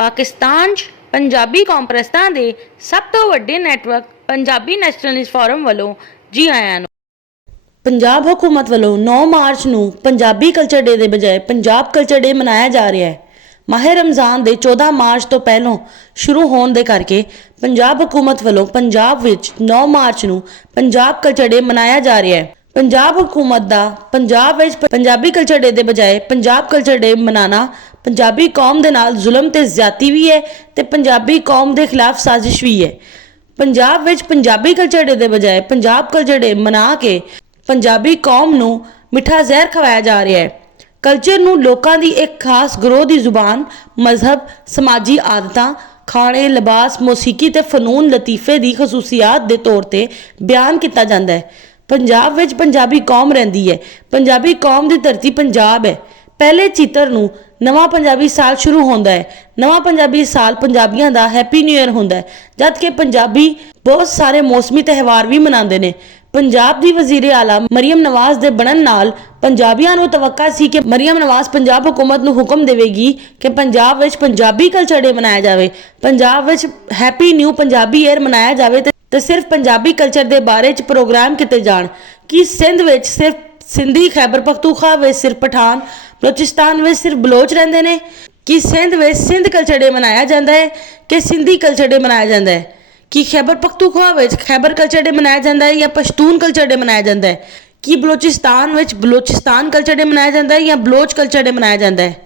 पाकिस्तान 'ਚ ਪੰਜਾਬੀ ਕੌਂਪਰੈਸਾਂ ਦੇ ਸਭ ਤੋਂ ਵੱਡੇ ਨੈਟਵਰਕ ਪੰਜਾਬੀ ਨੈਸ਼ਨਲਿਸਟ ਫੋਰਮ ਵੱਲੋਂ ਜੀ ਆਇਆਂ ਨੂੰ। ਪੰਜਾਬ ਹਕੂਮਤ ਵੱਲੋਂ 9 ਮਾਰਚ ਨੂੰ ਪੰਜਾਬੀ ਕਲਚਰ ਡੇ ਦੇ ਬਜਾਏ ਪੰਜਾਬ ਕਲਚਰ ਡੇ ਮਨਾਇਆ ਜਾ ਰਿਹਾ ਹੈ। ਮਾਹ ਰਮਜ਼ਾਨ ਦੇ 14 ਮਾਰਚ ਤੋਂ ਪਹਿਲਾਂ ਸ਼ੁਰੂ ਹੋਣ ਦੇ ਕਰਕੇ ਪੰਜਾਬ ਹਕੂਮਤ ਵੱਲੋਂ ਪੰਜਾਬ ਵਿੱਚ 9 ਮਾਰਚ ਨੂੰ ਪੰਜਾਬ ਕਲਚਰ ਡੇ ਮਨਾਇਆ ਜਾ ਰਿਹਾ ਹੈ। ਪੰਜਾਬ ਹਕੂਮਤ ਦਾ ਪੰਜਾਬ ਵਿੱਚ ਪੰਜਾਬੀ ਕਲਚਰ ਡੇ ਦੇ ਬਜਾਏ ਪੰਜਾਬ ਕਲਚਰ ਡੇ ਮਨਾਉਣਾ ਪੰਜਾਬੀ ਕੌਮ ਦੇ ਨਾਲ ਜ਼ੁਲਮ ਤੇ ਜ਼ਿਆਦਤੀ ਵੀ ਹੈ ਤੇ ਪੰਜਾਬੀ ਕੌਮ ਦੇ ਖਿਲਾਫ ਸਾਜ਼ਿਸ਼ ਵੀ ਹੈ। ਪੰਜਾਬ ਵਿੱਚ ਪੰਜਾਬੀ ਕਲਚਰ ਡੇ ਦੇ ਬਜਾਏ ਪੰਜਾਬ ਕਲਚਰ ਡੇ ਮਨਾ ਕੇ ਪੰਜਾਬੀ ਕੌਮ ਨੂੰ ਮਿੱਠਾ ਜ਼ਹਿਰ ਖਵਾਇਆ ਜਾ ਰਿਹਾ ਹੈ। ਕਲਚਰ ਨੂੰ ਲੋਕਾਂ ਦੀ ਇੱਕ ਖਾਸ ਗਰੋਹ ਦੀ ਜ਼ੁਬਾਨ, ਮਜ਼ਹਬ, ਸਮਾਜੀ ਆਦਤਾਂ, ਖਾਣੇ, ਲਿਬਾਸ, ਮੌਸੀਕੀ ਤੇ ਫਨੂਨ ਲਤੀਫੇ ਦੀ ਖਸੂਸੀਅਤ ਦੇ ਤੌਰ ਤੇ ਬਿਆਨ ਕੀਤਾ ਜਾਂਦਾ ਹੈ। ਪੰਜਾਬ ਵਿੱਚ ਪੰਜਾਬੀ ਕੌਮ ਰਹਿੰਦੀ ਹੈ। ਪੰਜਾਬੀ ਕੌਮ ਦੀ ਧਰਤੀ ਪੰਜਾਬ ਹੈ। ਪਹਿਲੇ ਚਿੱਤਰ ਨੂੰ ਨਵਾਂ ਪੰਜਾਬੀ ਸਾਲ ਸ਼ੁਰੂ ਹੁੰਦਾ ਹੈ। ਨਵਾਂ ਪੰਜਾਬੀ ਸਾਲ ਪੰਜਾਬੀਆਂ ਦਾ ਹੈਪੀ ਨਿਊ ਈਅਰ ਹੁੰਦਾ ਹੈ, ਜਦ ਕਿ ਪੰਜਾਬੀ ਬਹੁਤ ਸਾਰੇ ਮੌਸਮੀ ਤਿਉਹਾਰ ਵੀ ਮਨਾਉਂਦੇ ਨੇ। ਪੰਜਾਬ ਦੀ ਵਜ਼ੀਰ ਆਲਾ ਮਰੀਮ ਨਵਾਜ਼ ਦੇ ਬਣਨ ਨਾਲ ਪੰਜਾਬੀਆਂ ਨੂੰ ਤਵੱਕਾ ਸੀ ਕਿ ਮਰੀਮ ਨਵਾਜ਼ ਪੰਜਾਬ ਹਕੂਮਤ ਨੂੰ ਹੁਕਮ ਦੇਵੇਗੀ ਕਿ ਪੰਜਾਬ ਵਿੱਚ ਪੰਜਾਬੀ ਕਲਚਰ ਡੇ ਮਨਾਇਆ ਜਾਵੇ, ਪੰਜਾਬ ਵਿੱਚ ਹੈਪੀ ਨਿਊ ਪੰਜਾਬੀ ਈਅਰ ਮਨਾਇਆ ਜਾਵੇ ਤੇ ਸਿਰਫ ਪੰਜਾਬੀ ਕਲਚਰ ਦੇ ਬਾਰੇ 'ਚ ਪ੍ਰੋਗਰਾਮ ਕੀਤੇ ਜਾਣ। ਕਿ ਸਿੰਧ ਵਿੱਚ ਸਿਰਫ ਸਿੰਧੀ, ਖੈਬਰ ਪਖਤੂਖਵਾ ਵਿੱਚ ਸਿਰਫ ਪਠਾਨ, ਬਲੋਚਿਸਤਾਨ ਵਿੱਚ ਸਿਰਫ ਬਲੋਚ ਰਹਿੰਦੇ ਨੇ। ਕਿ ਸਿੰਧ ਵਿੱਚ ਸਿੰਧ ਕਲਚਰ ਡੇ ਮਨਾਇਆ ਜਾਂਦਾ ਹੈ ਕਿ ਸਿੰਧੀ ਕਲਚਰ ਡੇ ਮਨਾਇਆ ਜਾਂਦਾ ਹੈ। ਕਿ ਖੈਬਰ ਪਖਤੂਖਵਾ ਵਿੱਚ ਖੈਬਰ ਕਲਚਰ ਡੇ ਮਨਾਇਆ ਜਾਂਦਾ ਹੈ ਜਾਂ ਪਸ਼ਤੂਨ ਕਲਚਰ ਡੇ ਮਨਾਇਆ ਜਾਂਦਾ ਹੈ। ਕਿ ਬਲੋਚਿਸਤਾਨ ਵਿੱਚ ਬਲੋਚਿਸਤਾਨ ਕਲਚਰ ਡੇ ਮਨਾਇਆ ਜਾਂਦਾ ਹੈ ਜਾਂ ਬਲੋਚ ਕਲਚਰ ਡੇ ਮਨਾਇਆ ਜਾਂਦਾ ਹੈ।